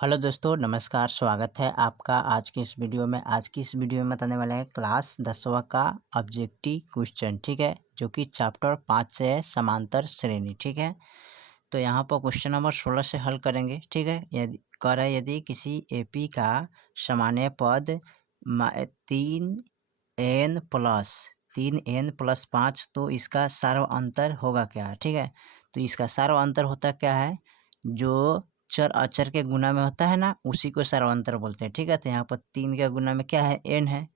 Hello दोस्तों, नमस्कार। स्वागत है आपका आज की इस वीडियो में। आज की इस वीडियो में बताने वाले हैं क्लास 10वां का ऑब्जेक्टिव क्वेश्चन, ठीक है, जो कि चैप्टर 5 से है, समांतर श्रेणी। ठीक है, तो यहाँ पर क्वेश्चन नंबर 16 से हल करेंगे। ठीक है, यदि कह रहा है यदि किसी एपी का सामान्य पद 3n+5 तो इसका सार्व अंतर होगा क्या। ठीक है, तो इसका सार्व अंतर होता क्या है, जो चर अचर के गुना में होता है ना, उसी को सर्वांतर बोलते हैं। ठीक है, तो यहाँ पर 3 का गुना में क्या है, n है,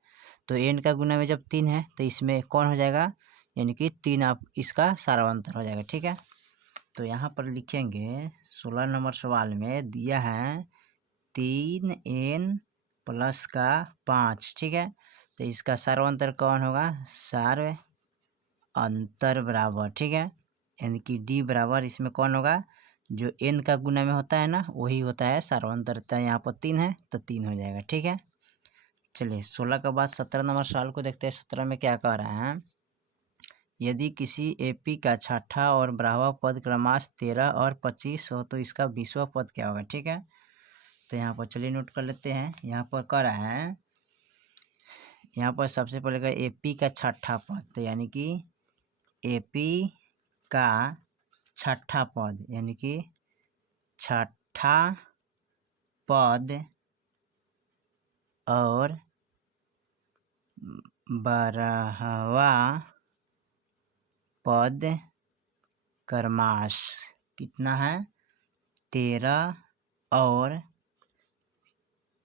तो n का गुना में जब 3 है तो इसमें कौन हो जाएगा, यानी कि 3 आप इसका सर्वांतर हो जाएगा। ठीक है, तो यहाँ पर लिखेंगे 16 नंबर सवाल में दिया है 3n+5। ठीक है, तो इसका सर्वांतर कौन होगा, सर्व अंतर बराबर, ठीक है, यानी कि d बराबर इसमें कौन होगा, जो n का गुना में होता है ना, वही होता है सर्वांतर। यहाँ पर 3 है तो 3 हो जाएगा। ठीक है, चलिए 16 के बाद 17 नंबर सवाल को देखते हैं। 17 में क्या कह रहा है, यदि किसी एपी का छठा और 12वां पद क्रमशः 13 और 25 हो तो इसका 20वां पद क्या होगा। ठीक है, तो यहाँ पर चलिए नोट कर लेते हैं। यहाँ पर कह रहा है, यहाँ पर सबसे पहले का एपी का छठा पद, तो यानी कि एपी का छठा पद यानी कि छठा पद और 12वां पद क्रमशः कितना है, 13 और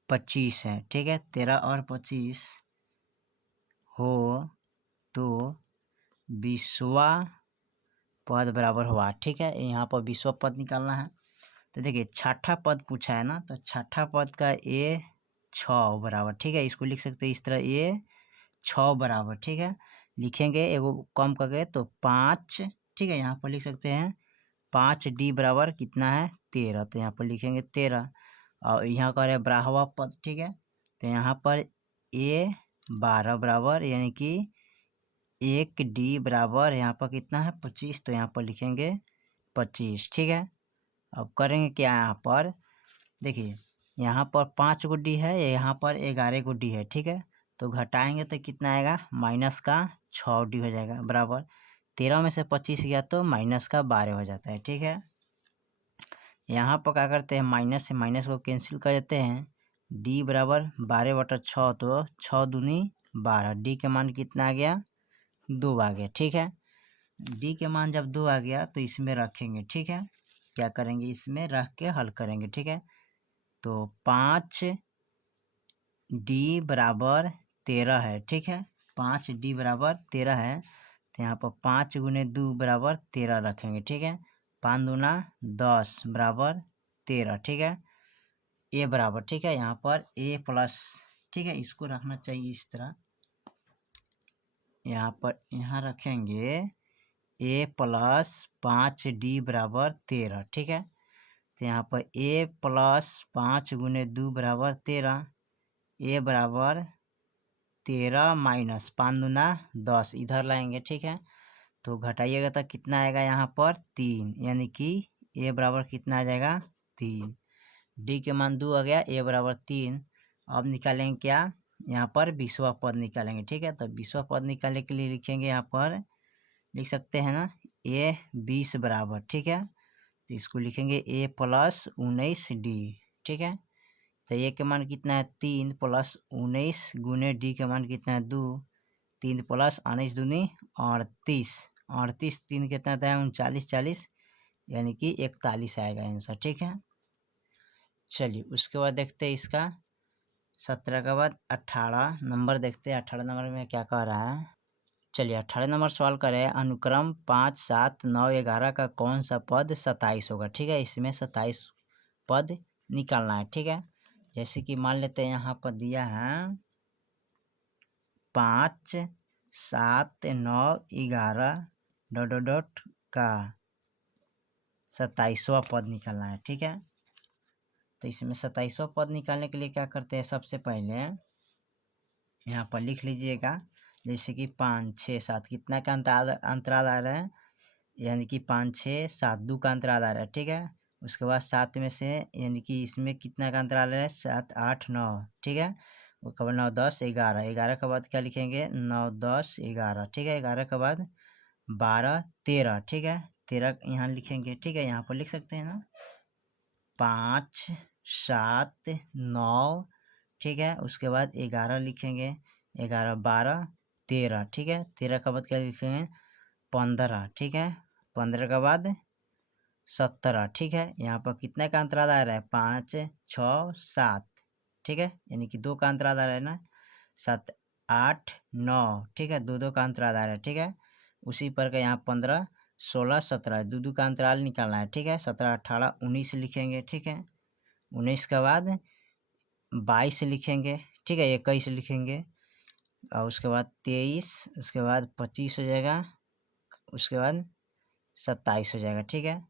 25 है। ठीक है, 13 और 25 हो तो 20वां पद बराबर हुआ। ठीक है, यहाँ पर 20वां पद निकालना है। तो देखिए छठा पद पूछा है ना, तो छठा पद का a 6 बराबर, ठीक है, इसको लिख सकते हैं इस तरह, a 6 बराबर। ठीक है, लिखेंगे एगो कम करके तो 5। ठीक है, यहाँ पर लिख सकते हैं 5d बराबर कितना है, 13, तो यहाँ पर लिखेंगे 13। और यहाँ का है 12वां पद। ठीक है, तो यहाँ पर a 12 बराबर यानी कि 1d बराबर यहाँ पर कितना है, 25, तो यहाँ पर लिखेंगे 25। ठीक है, अब करेंगे क्या, यहाँ पर देखिए यहाँ पर 5 गो डी है, यहाँ पर 11 गो डी है। ठीक है, तो घटाएंगे तो कितना आएगा, माइनस का 6 डी हो जाएगा बराबर 13 में से 25 गया तो माइनस का 12 हो जाता है। ठीक है, यहाँ पर क्या करते हैं, माइनस से माइनस को कैंसिल कर देते हैं, डी बराबर 12/6, तो 6 दूनी 12, डी के मान कितना आ गया, 2 आ गया। ठीक है, डी के मान जब 2 आ गया तो इसमें रखेंगे। ठीक है, क्या करेंगे, इसमें रख के हल करेंगे। ठीक है, तो 5d बराबर 13 है। ठीक है, 5d बराबर 13 है, तो यहाँ पर 5 गुने 2 बराबर 13 रखेंगे। ठीक है, 5 दूना 10 बराबर 13। ठीक है, a बराबर, ठीक है, यहाँ पर a प्लस, ठीक है, इसको रखना चाहिए इस तरह, यहाँ पर यहाँ रखेंगे a+5d बराबर 13। ठीक है, तो यहाँ पर a+5 गुने 2 बराबर 13, a बराबर 13 माइनस 5 दूना 10 इधर लाएंगे। ठीक है, तो घटाइएगा तो कितना आएगा, यहाँ पर 3, यानी कि a बराबर कितना आ जाएगा, 3। d के मान 2 आ गया, a बराबर 3। अब निकालेंगे क्या, यहाँ पर 20वां पद निकालेंगे। ठीक है, तो 20वां पद निकालने के लिए लिखेंगे, यहाँ पर लिख सकते हैं ना, a 20 बराबर, ठीक है, तो इसको लिखेंगे a+19d। ठीक है, तो a के मान कितना है, 3 + 19 गुने d के मान कितना है, 2, 3 + 19 दूनी 38, 38 3 कितना आता है, 39, 40 यानी कि 41 आएगा आंसर। ठीक है, चलिए उसके बाद देखते हैं इसका 17 के बाद 18 नंबर देखते हैं। 18 नंबर में क्या कह रहा है, चलिए 18 नंबर सवाल करें, अनुक्रम 5, 7, 9, 11 का कौन सा पद 27 होगा। ठीक है, इसमें 27 पद निकालना है। ठीक है, जैसे कि मान लेते हैं यहाँ पर दिया है 5, 7, 9, 11 ... का 27वां पद निकालना है। ठीक है, तो इसमें 27वां पद निकालने के लिए क्या करते हैं, सबसे पहले यहाँ पर लिख लीजिएगा, जैसे कि 5, 6, 7 कितना का अंतराल आ रहा है, यानी कि 5, 6, 7 2 का अंतराल आ रहा है। ठीक है, उसके बाद 7 में से यानी कि इसमें कितना का अंतराल है 7 8 9, ठीक है। उसके बाद 9 10 11, 11 के बाद क्या लिखेंगे 9 10 11, ठीक है। 11 के बाद 12 13, ठीक है। 13 यहाँ लिखेंगे, ठीक है, यहाँ पर लिख सकते हैं ना 5 7 9, ठीक है। उसके बाद 11 लिखेंगे, 11 12 13, ठीक है। 13 के बाद क्या लिखेंगे 15, ठीक है। 15 के बाद 17, ठीक है। यहाँ पर कितने का अंतराल आ रहा है 5 6 7, ठीक है, यानी कि 2 का अंतराल आ रहा है ना 7 8 9, ठीक है, 2 2 का अंतराल आ रहा है, ठीक है। उसी पर का यहाँ 15 16 17 2 2 का अंतराल निकालना है, ठीक है। 17 18 19 लिखेंगे, ठीक है। 19 के बाद 22 लिखेंगे, ठीक है, 21 लिखेंगे, और उसके बाद 23, उसके बाद 25 हो जाएगा, उसके बाद 27 हो जाएगा, ठीक है।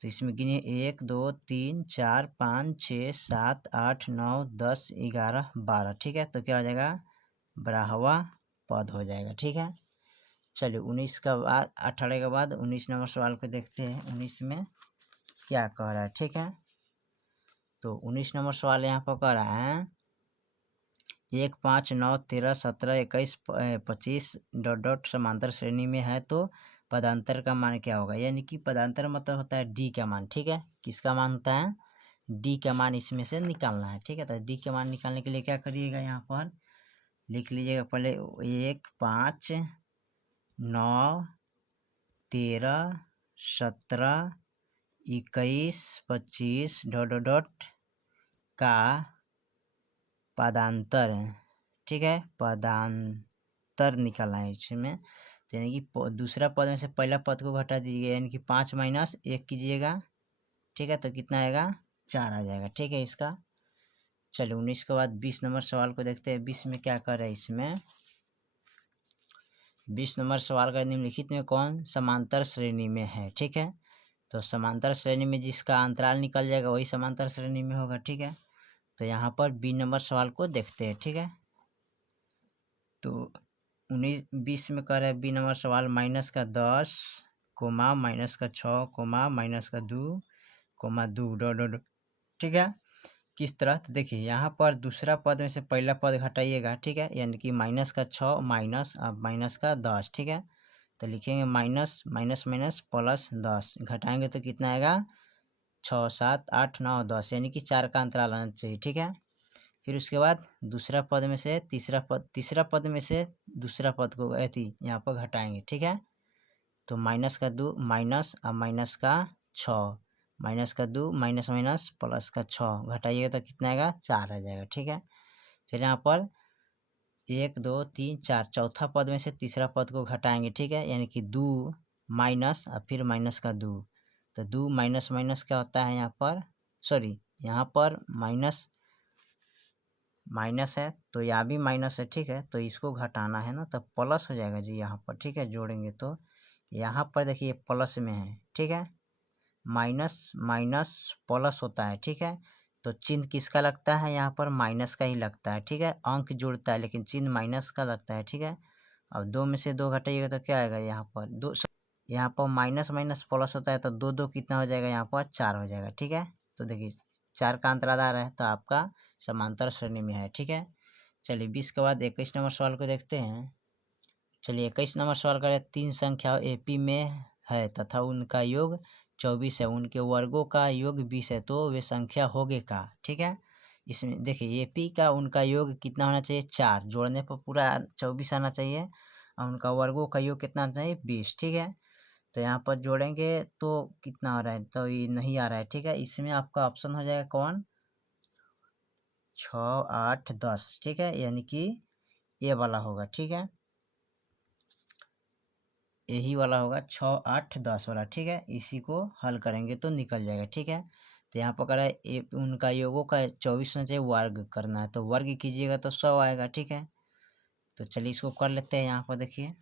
तो इसमें गिनिए 1 2 3 4 5 6 7 8 9 10 11 12, ठीक है। तो क्या हो जाएगा 12वां पद हो जाएगा, ठीक है। चलिए 19 का बाद 18 के बाद 19 नंबर सवाल को देखते हैं 19 में क्या कह रहा है, ठीक है। तो 19 नंबर सवाल यहाँ पर कह रहा है 1 5 9 13 17 21 25 डॉट डॉट समांतर श्रेणी में है तो पदांतर का मान क्या होगा। यानी कि पदांतर मतलब होता है डी का मान, ठीक है। किसका मान होता है डी का मान इसमें से निकालना है, ठीक है। तो डी का मान निकालने के लिए क्या करिएगा यहाँ पर लिख लीजिएगा पहले 1 5 9 13 17 21 25 डॉट डॉट डॉट का पदांतर है, ठीक है। पदांतर निकालना है इसमें, यानी कि दूसरा पद में से पहला पद को घटा दीजिएगा, यानी कि 5 माइनस 1 कीजिएगा, ठीक है। तो कितना आएगा 4 आ जाएगा, ठीक है इसका। चलिए 19 के बाद 20 नंबर सवाल को देखते हैं 20 में क्या कर रहा है इसमें 20 नंबर सवाल का निम्नलिखित में कौन समांतर श्रेणी में है, ठीक है। तो समांतर श्रेणी में जिसका अंतराल निकल जाएगा वही समांतर श्रेणी में होगा, ठीक है। तो यहाँ पर 20 नंबर सवाल को देखते हैं, ठीक है। तो 19 में कह रहा है 20 नंबर सवाल माइनस का 10 कोमा माइनस का 6 कोमा माइनस का 2 कोमा 2 डॉट डॉट, ठीक है। किस तरह तो देखिए यहाँ पर दूसरा पद में से पहला पद घटाइएगा, ठीक है, यानी कि माइनस का 6 माइनस अब माइनस का 10, ठीक है। तो लिखेंगे माइनस माइनस माइनस प्लस 10 घटाएंगे तो कितना आएगा 6 7 8 9 10, यानी कि 4 का अंतराल आना चाहिए, ठीक है। फिर उसके बाद दूसरा पद में से तीसरा पद में से दूसरा पद को यहाँ पर घटाएंगे, ठीक है। तो माइनस का 2 माइनस अब माइनस का 6 माइनस का 2 माइनस माइनस प्लस का 6 घटाइएगा तो कितना आएगा 4 आ जाएगा, ठीक है। फिर यहाँ पर 1 2 3 4 चौथा पद में से तीसरा पद को घटाएंगे, ठीक है, यानी कि 2 माइनस और फिर माइनस का 2, तो 2 माइनस माइनस क्या होता है यहाँ पर सॉरी यहाँ पर माइनस माइनस है तो यहाँ भी माइनस है, ठीक है। तो इसको घटाना है ना तो प्लस हो जाएगा जी यहाँ पर, ठीक है। जोड़ेंगे तो यहाँ पर देखिए प्लस में है, ठीक है। माइनस माइनस प्लस होता है, ठीक है। तो चिन्ह किसका लगता है यहाँ पर माइनस का ही लगता है, ठीक है। अंक जुड़ता है लेकिन चिन्ह माइनस का लगता है, ठीक है। अब 2 में से 2 घटाइएगा तो क्या आएगा यहाँ पर 2, यहाँ पर माइनस माइनस प्लस होता है तो 2 2 कितना हो जाएगा यहाँ पर 4 हो जाएगा, ठीक है। तो देखिए 4 का अंतराल आ रहा है तो आपका समांतर श्रेणी में है, ठीक है। चलिए 20 के बाद 21 नंबर सवाल को देखते हैं। चलिए 21 नंबर सवाल करें 3 संख्या एपी में है तथा उनका योग 24 है, उनके वर्गों का योग 20 है तो वे संख्या होगे का, ठीक है। इसमें देखिए एपी का उनका योग कितना होना चाहिए 4, जोड़ने पर पूरा 24 आना चाहिए, और उनका वर्गों का योग कितना आना चाहिए 20, ठीक है। तो यहाँ पर जोड़ेंगे तो कितना आ रहा है तो ये नहीं आ रहा है, ठीक है। इसमें आपका ऑप्शन हो जाएगा कौन 6 8 10, ठीक है, यानी कि ये वाला होगा, ठीक है, यही वाला होगा 6 8 10 वाला, ठीक है। इसी को हल करेंगे तो निकल जाएगा, ठीक है। तो यहाँ पर करा है उनका योगों का 24 होना चाहिए, वर्ग करना है तो वर्ग कीजिएगा तो 100 आएगा, ठीक है। तो चलिए इसको कर लेते हैं, यहाँ पर देखिए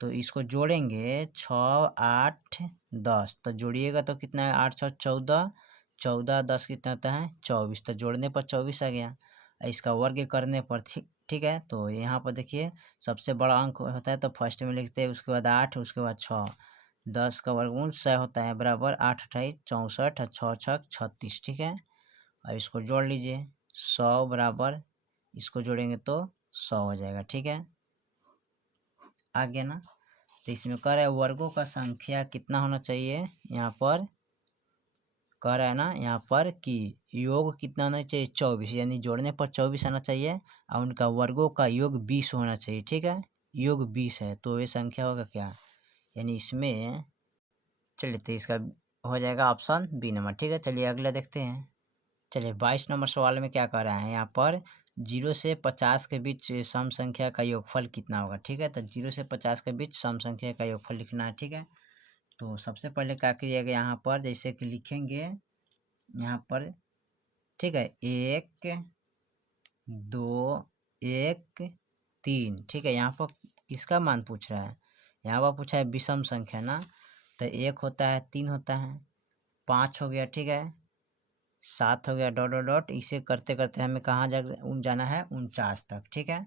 तो इसको जोड़ेंगे 6 8 10, तो जोड़िएगा तो कितना है 8 6 14 14 10 कितना होता है 24, तो जोड़ने पर 24 आ गया। इसका वर्ग करने पर ठीक है। तो यहाँ पर देखिए सबसे बड़ा अंक होता है तो फर्स्ट में लिखते हैं, उसके बाद 8 उसके बाद 6, 10 का वर्गमूल 100 होता है बराबर 8 अट्ठाईस 64 और 6 छक 36, ठीक है। अब इसको जोड़ लीजिए 100 बराबर इसको जोड़ेंगे तो 100 हो जाएगा, ठीक है। आ गया ना। तो इसमें कह रहा है वर्गों का संख्या कितना होना चाहिए, यहाँ पर कह रहा है ना यहाँ पर कि योग कितना होना चाहिए 24, यानी जोड़ने पर 24 आना चाहिए और उनका वर्गों का योग 20 होना चाहिए, ठीक है। योग 20 है तो ये संख्या होगा क्या, यानी इसमें चलिए तो इसका हो जाएगा ऑप्शन बी नंबर, ठीक है। चलिए अगला देखते हैं। चलिए 22 नंबर सवाल में क्या कर रहा है यहाँ पर 0 से 50 के बीच सम संख्या का योगफल कितना होगा, ठीक है। तो 0 से 50 के बीच सम संख्या का योगफल लिखना है, ठीक है। तो सबसे पहले क्या करिएगा यहाँ पर जैसे कि लिखेंगे यहाँ पर, ठीक है, 1 2 1 3, ठीक है। यहाँ पर किसका मान पूछ रहा है, यहाँ पर पूछा है विषम संख्या ना, तो 1 होता है 3 होता है 5 हो गया, ठीक है 7 हो गया डॉट डॉट डॉट, इसे करते करते हमें कहाँ जाना है 49 तक, ठीक है।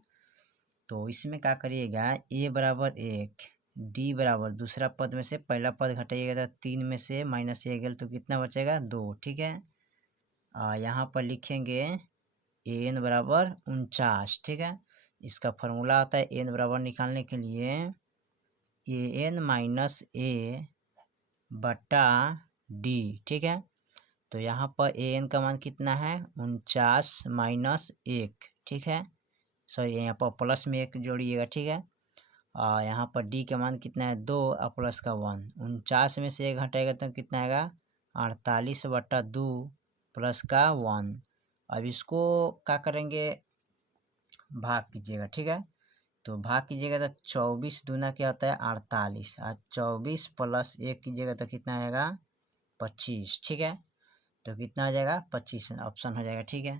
तो इसमें क्या करिएगा a बराबर 1 d बराबर दूसरा पद में से पहला पद घटाइएगा तो 3 में से माइनस 1 गल तो कितना बचेगा 2, ठीक है। यहाँ पर लिखेंगे an बराबर 49, ठीक है। इसका फॉर्मूला आता है n बराबर निकालने के लिए an माइनस a बटा d, ठीक है। तो यहाँ पर an का मान कितना है 49 माइनस 1, ठीक है। सॉरी यहाँ पर प्लस में 1 जोड़िएगा, ठीक है। यहाँ पर d का मान कितना है 2 और प्लस का 1, 49 में से 1 हटाएगा तो कितना आएगा 48 बटा 2 प्लस का 1। अब इसको क्या करेंगे भाग कीजिएगा, ठीक है। तो भाग कीजिएगा तो 24 दूना क्या होता है 48 और 24 प्लस 1 कीजिएगा तो कितना आएगा 25, ठीक है। तो कितना आ जाएगा 25 ऑप्शन हो जाएगा, ठीक है।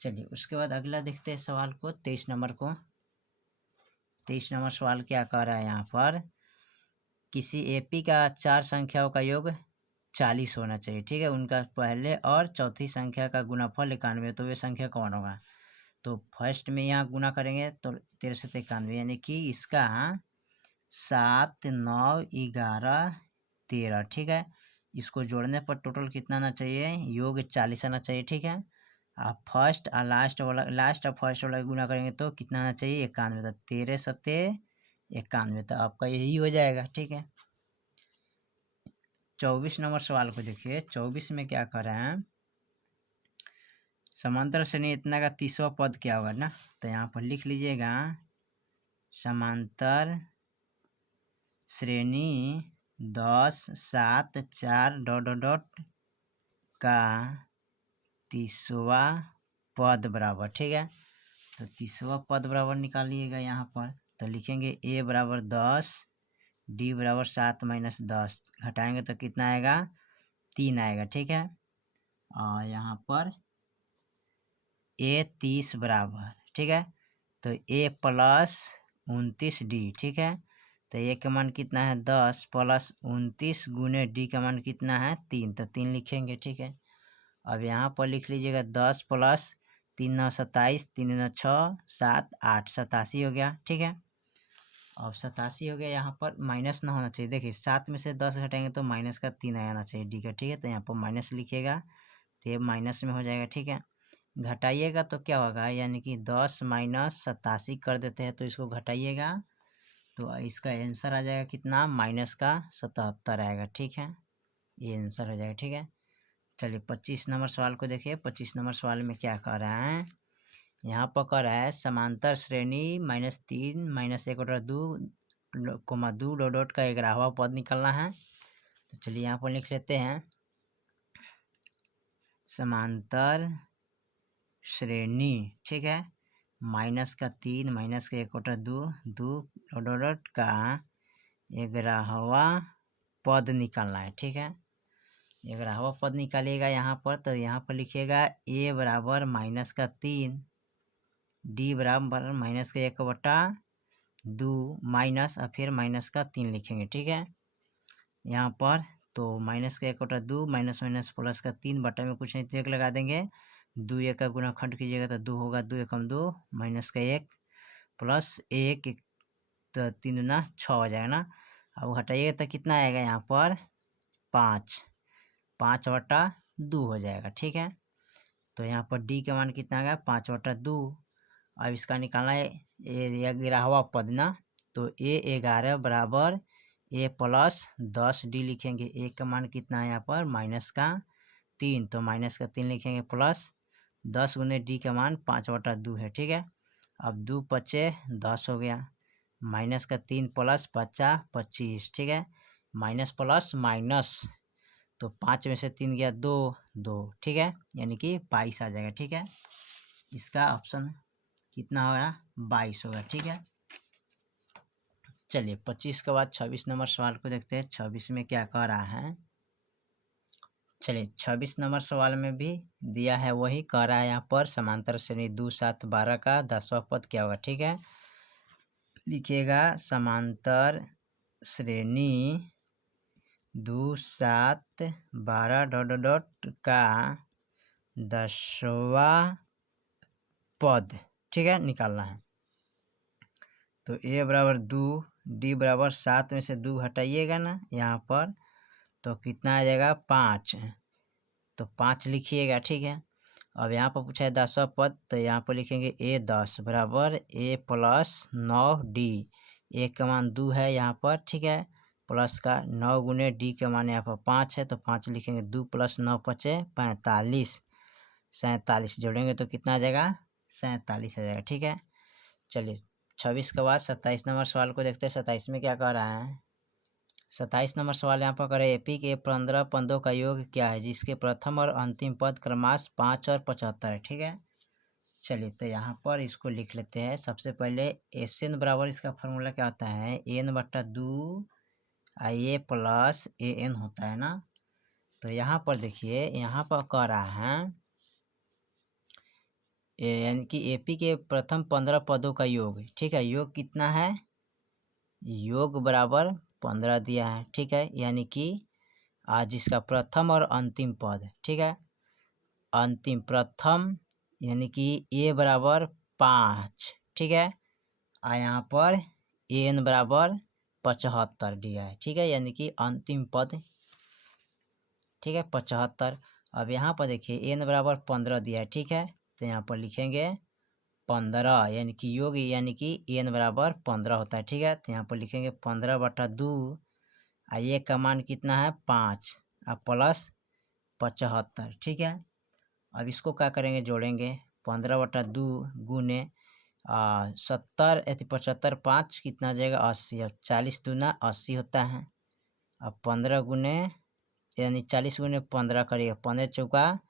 चलिए उसके बाद अगला देखते हैं सवाल को 23 नंबर को। 23 नंबर सवाल क्या कह रहा है यहाँ पर किसी एपी का 4 संख्याओं का योग 40 होना चाहिए, ठीक है। उनका पहले और चौथी संख्या का गुणाफल 91, तो वे संख्या कौन होगा। तो फर्स्ट में यहाँ गुना करेंगे तो 13 से 91, यानी कि इसका 7 9 11 13, ठीक है। इसको जोड़ने पर टोटल कितना आना चाहिए योग 40 आना चाहिए, ठीक है। आप फर्स्ट और लास्ट और फर्स्ट वाला गुना करेंगे तो कितना आना चाहिए 91, तो 13 सत्ते 91, तो आपका यही हो जाएगा, ठीक है। 24 नंबर सवाल को देखिए। 24 में क्या कर रहे हैं समांतर श्रेणी इतना का 30वां पद क्या होगा ना, तो यहाँ पर लिख लीजिएगा समांतर श्रेणी 10 7 4 डॉट डॉट डॉट का 30वां पद बराबर, ठीक है। तो 30वां पद बराबर निकालिएगा यहाँ पर, तो लिखेंगे a बराबर 10 d बराबर 7 माइनस 10, घटाएंगे तो कितना आएगा 3 आएगा, ठीक है। और यहाँ पर a 30 बराबर, ठीक है। तो a प्लस 29 d, ठीक है। तो a का मान कितना है 10 प्लस 29 गुने d का मान कितना है 3, तो 3 लिखेंगे, ठीक है। अब यहाँ पर लिख लीजिएगा 10 प्लस 3 9 27 3 9 6 7 8 87 हो गया, ठीक है। अब 87 हो गया, यहाँ पर माइनस ना होना चाहिए, देखिए 7 में से 10 घटाएंगे तो माइनस का 3 आना चाहिए डी का, ठीक है। तो यहाँ पर माइनस लिखिएगा तो ये माइनस में हो जाएगा, ठीक है। घटाइएगा तो क्या होगा यानी कि 10 माइनस 87 कर देते हैं तो इसको घटाइएगा तो इसका आंसर आ जाएगा कितना माइनस का 77 आएगा, ठीक है। ये आंसर हो जाएगा, ठीक है। चलिए 25 नंबर सवाल को देखिए। 25 नंबर सवाल में क्या कर रहा है यहाँ पर कर रहा है समांतर श्रेणी -3 -1 बटा 2 कोमा 2 डॉट डॉट का 11वां पद निकलना है। तो चलिए यहाँ पर लिख लेते हैं समांतर श्रेणी, ठीक है, -3 -1 बटा 2 डॉट डॉट का 11वां पद निकालना है, ठीक है। 11वां पद निकालिएगा यहाँ पर, तो यहाँ पर लिखिएगा a बराबर -3 d बराबर -1 बटा 2 माइनस और फिर -3 लिखेंगे, ठीक है। यहाँ पर तो -1 बटा 2 माइनस माइनस प्लस का 3 बटा में कुछ नहीं तो 1 लगा देंगे, 2 1 का गुणाखंड कीजिएगा तो 2 होगा, 2 एकम 2 माइनस का 1 प्लस 1 तो 3 दूना 6 हो जाएगा ना। अब घटाइएगा तो कितना आएगा यहाँ पर 5, 5/2 हो जाएगा। ठीक है, तो यहाँ पर डी का मान कितना आ गया 5/2। अब इसका निकालना है ये 11वां पद ना, तो A11 बराबर A+10 डी लिखेंगे। ए का मान कितना है यहाँ पर -3, तो -3 लिखेंगे प्लस 10 गुने डी का मान 5/2 है। ठीक है, अब 2 पचे 10 हो गया, -3 प्लस 5 25। ठीक है, माइनस प्लस माइनस, तो 5 में से 3 गया 2। ठीक है, यानी कि 22 आ जाएगा। ठीक है, इसका ऑप्शन कितना होगा 22 होगा। ठीक है, चलिए 25 के बाद 26 नंबर सवाल को देखते हैं। 26 में क्या कह रहा है, चलिए 26 नंबर सवाल में भी दिया है वही कह रहा है यहाँ पर समांतर श्रेणी 2 7 12 का 10वां पद क्या होगा। ठीक है, लिखिएगा समांतर श्रेणी 2 7 12 डॉट का 10वां पद। ठीक है, निकालना है। तो ए बराबर 2, डी बराबर 7 में से 2 हटाइएगा ना यहाँ पर, तो कितना आ जाएगा 5, तो 5 लिखिएगा। ठीक है, अब यहाँ पर पूछा है 10वां पद, तो यहाँ पर लिखेंगे A10 बराबर A+9D। ए का मान 2 है यहाँ पर। ठीक है, प्लस का 9 गुने डी का मान यहाँ पर 5 है, तो 5 लिखेंगे। 2 + 9 = 45, 47 जोड़ेंगे तो कितना आ जाएगा 47 आ जाएगा। ठीक है, चलिए 26 के बाद 27 नंबर सवाल को देखते हैं। 27 में क्या कह रहा है, 27 नंबर सवाल यहाँ पर करें एपी के 15 पदों का योग क्या है जिसके प्रथम और अंतिम पद क्रमशः 5 और 75 है। ठीक है, चलिए तो यहाँ पर इसको लिख लेते हैं। सबसे पहले SN बराबर इसका फॉर्मूला क्या होता है N/2 IA + AN होता है ना। तो यहाँ पर देखिए यहाँ पर कह रहा है यानी कि एपी के प्रथम 15 पदों का योग। ठीक है, योग कितना है, योग बराबर 15 दिया है। ठीक है, यानी कि आज इसका प्रथम और अंतिम पद। ठीक है, अंतिम प्रथम यानी कि ए बराबर 5। ठीक है, और यहाँ पर एन बराबर 75 दिया है। ठीक है, यानी कि अंतिम पद। ठीक है, 75। अब यहाँ पर देखिए एन बराबर 15 दिया है। ठीक है, तो यहाँ पर लिखेंगे 15 यानी कि योग यानी कि एन बराबर 15 होता है। ठीक है, तो यहाँ पर लिखेंगे 15/2 और ये का मान कितना है 5 और प्लस 75। ठीक है, अब इसको क्या करेंगे जोड़ेंगे 15/2 गुने 70 75 5 कितना आ जाएगा 80। अब 40 दूना 80 होता है। अब 15 गुने यानी 40 गुने 15 करिएगा, 15 चौका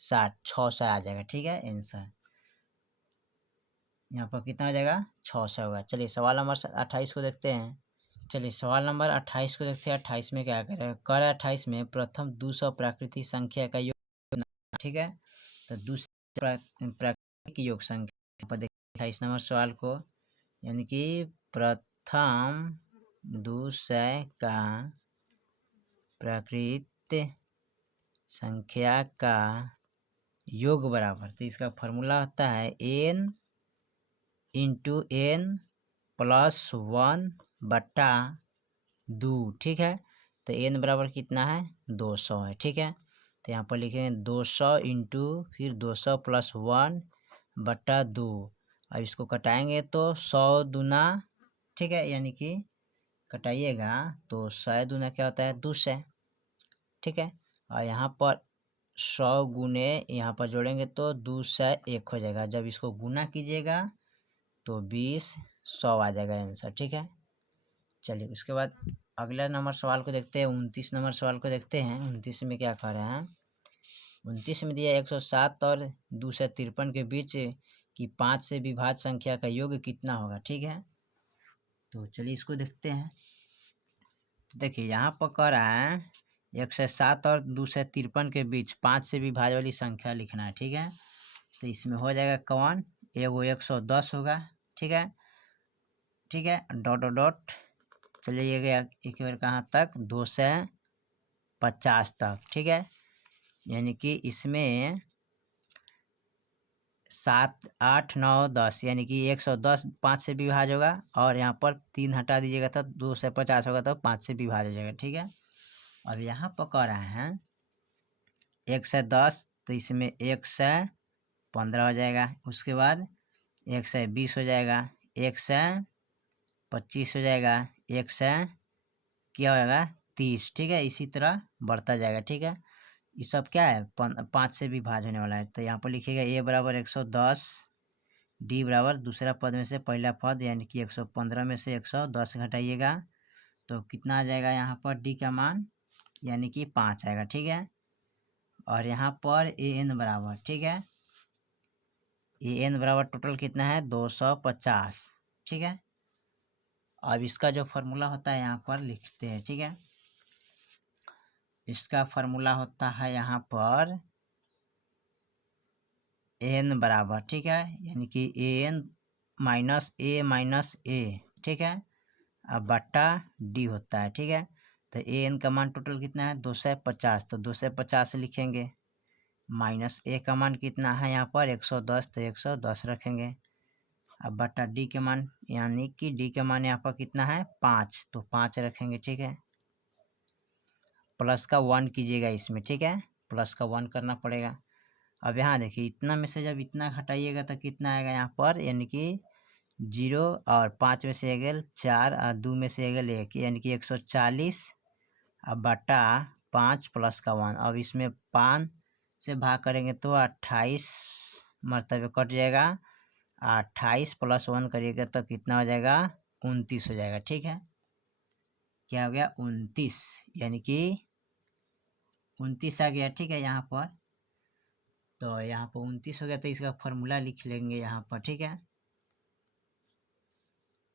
60, 600 आ जाएगा। ठीक है, आंसर यहाँ पर कितना हो जाएगा 600 होगा। चलिए सवाल नंबर 28 को देखते हैं। चलिए सवाल नंबर 28 को देखते हैं। 28 में क्या करें, कर 28 में प्रथम 200 प्राकृतिक संख्या का योग। ठीक है, तो दूसरा प्राकृतिक योग संख्या पर देखिए 28 नंबर सवाल को, यानी कि प्रथम 200 का प्राकृतिक संख्या का योग बराबर, तो इसका फॉर्मूला होता है n × n + 1/2। ठीक है, तो n बराबर कितना है 200 है। ठीक है, तो यहाँ पर लिखेंगे 200 × फिर 200 + 1/2। अब इसको कटाएंगे तो 100 दूना। ठीक है, यानी कि कटाइएगा तो 100 दूना क्या होता है 200। ठीक है, और यहाँ पर 100 गुने यहाँ पर जोड़ेंगे तो 201 हो जाएगा। जब इसको गुना कीजिएगा तो 20 100 आ जाएगा आंसर। ठीक है, चलिए उसके बाद अगला नंबर सवाल को देखते हैं। 29 नंबर सवाल को देखते हैं। 29 में क्या कह रहे हैं, 29 में दिया 107 और 253 के बीच की 5 से विभाज्य संख्या का योग कितना होगा। ठीक है, तो चलिए इसको देखते हैं। देखिए यहाँ पर कह रहा है 107 और 253 के बीच 5 से विभाज्य वाली संख्या लिखना है। ठीक है, तो इसमें हो जाएगा कौन, एगो 110 होगा। ठीक है, ठीक है, डॉट चलिए गया एक बार कहाँ तक 250 तक। ठीक है, यानी कि इसमें 7 8 9 10 यानी कि 110 5 से विभाज्य होगा, और यहाँ पर 3 हटा दीजिएगा तो 250 होगा, तो 5 से विभाज्य हो जाएगा। ठीक है, अब यहाँ पर कह रहे हैं 110, तो इसमें 115 हो जाएगा। उसके बाद 120 हो जाएगा, 125 हो जाएगा, 100 क्या होगा 30। ठीक है, इसी तरह बढ़ता जाएगा। ठीक है, ये सब क्या है 5 से विभाज्य होने वाला है। तो यहाँ पर लिखिएगा a बराबर 110, d बराबर दूसरा पद में से पहला पद यानी कि 115 में से 110 घटाइएगा, तो कितना आ जाएगा यहाँ पर d का मान यानी कि 5 आएगा। ठीक है, और यहाँ पर an बराबर, ठीक है, an बराबर टोटल कितना है 250। ठीक है, अब इसका जो फार्मूला होता है यहाँ पर लिखते हैं। ठीक है, इसका फार्मूला होता है यहाँ पर n बराबर, ठीक है, यानी कि an माइनस a, ठीक है, अब बट्टा d होता है। ठीक है, तो an का मान टोटल कितना है 250, तो 250 लिखेंगे, माइनस a का मान कितना है यहाँ पर 110, तो 110 रखेंगे। अब बट्टा d के मान यानी कि d के मान यहाँ पर कितना है 5, तो 5 रखेंगे। ठीक है, प्लस का 1 कीजिएगा इसमें। ठीक है, प्लस का 1 करना पड़ेगा। अब यहाँ देखिए इतना में से जब इतना हटाइएगा तो कितना आएगा यहाँ पर, यानी कि 0, और 5 में से एगल 4, और 2 में से एगल 1, यानी कि 140। अब बटा 5 प्लस का 1, अब इसमें 5 से भाग करेंगे तो 28 मरतबे कट जाएगा, 28 प्लस 1 करिएगा तो कितना हो जाएगा 29 हो जाएगा। ठीक है, क्या हो गया 29, यानी कि 29 आ गया। ठीक है, यहाँ पर तो यहाँ पर 29 हो गया, तो इसका फार्मूला लिख लेंगे यहाँ पर। ठीक है,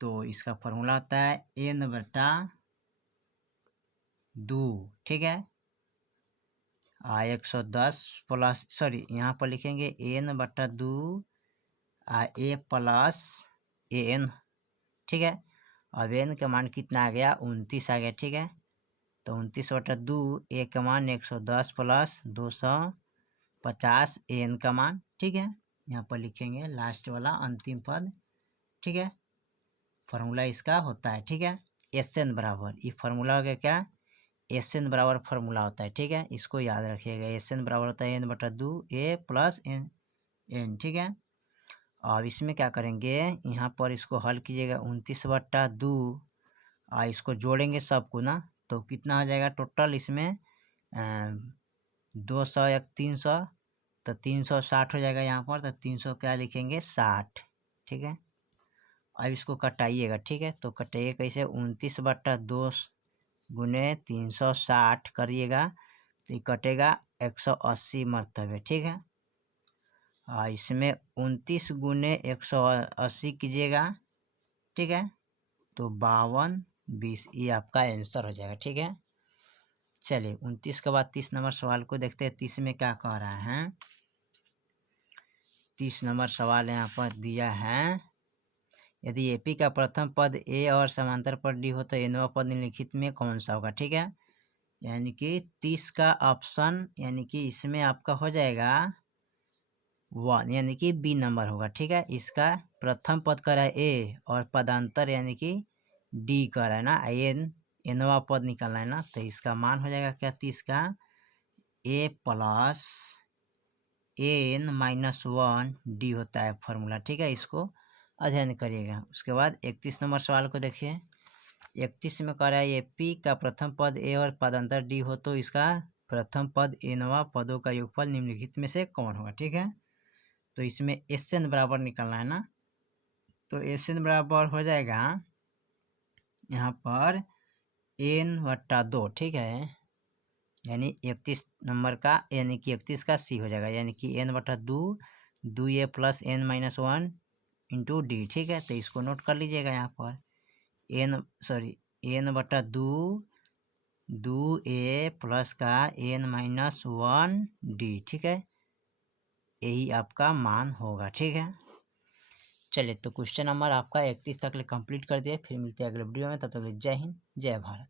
तो इसका फार्मूला होता है n बटा 2। ठीक है, 110 प्लस सॉरी यहाँ पर लिखेंगे n बटा 2 a प्लस an। ठीक है, अब n का मान कितना आ गया 29 आ गया। ठीक है, तो 29 बटा 2 a का मान 110 प्लस 250 an का मान। ठीक है, यहाँ पर लिखेंगे लास्ट वाला अंतिम पद। ठीक है, फार्मूला इसका होता है। ठीक है, SN बराबर, ये फार्मूला हो गया क्या SN बराबर फार्मूला होता है। ठीक है, इसको याद रखिएगा, SN बराबर होता है n बटा 2 a प्लस n। ठीक है, अब इसमें क्या करेंगे यहाँ पर इसको हल कीजिएगा 29 बटा 2, और इसको जोड़ेंगे सबको ना, तो कितना हो जाएगा टोटल इसमें 200 या 300, तो 360 हो जाएगा यहाँ पर, तो 300 क्या लिखेंगे 60। ठीक है, अब इसको कटाइएगा। ठीक है, तो कटाइए कैसे 29 बटा 2 गुने 360 करिएगा, तो ये कटेगा 180 मरतबे। ठीक है, इसमें 29 गुने 180 कीजिएगा। ठीक है, तो 52 20, ये आपका आंसर हो जाएगा। ठीक है, चलिए 29 के बाद 30 नंबर सवाल को देखते हैं। 30 में क्या कह रहा है, 30 नंबर सवाल यहाँ पर दिया है, यदि AP का प्रथम पद A और समांतर पद D हो तो nवां पद निम्नलिखित में कौन सा होगा। ठीक है, यानी कि 30 का ऑप्शन यानी कि इसमें आपका हो जाएगा 1, यानी कि B नंबर होगा। ठीक है, इसका प्रथम पद कर रहा है A और पदांतर यानी कि D कर रहा है ना, nवां पद निकालना है ना, तो इसका मान हो जाएगा क्या 30 का A plus n minus 1 D होता है फार्मूला। ठीक है, इसको अध्ययन करिएगा। उसके बाद 31 नंबर सवाल को देखिए। 31 में कह रहा है AP का प्रथम पद A और पदांतर D हो तो इसका प्रथम पद nवां पदों का योगफल निम्नलिखित में से कौन होगा। ठीक है, तो इसमें SN बराबर निकालना है ना, तो SN बराबर हो जाएगा यहाँ पर n बटा 2। ठीक है, यानी 31 नंबर का यानी कि 31 का C हो जाएगा, यानी कि n बटा 2 a plus n minus 1 into D। ठीक है, तो इसको नोट कर लीजिएगा यहाँ पर n बटा 2 a प्लस का n माइनस 1 D। ठीक है, यही आपका मान होगा। ठीक है, चलिए तो क्वेश्चन नंबर आपका 31 तक कंप्लीट कर दिए। फिर मिलते हैं अगले वीडियो में, तब तक जय हिंद जय भारत।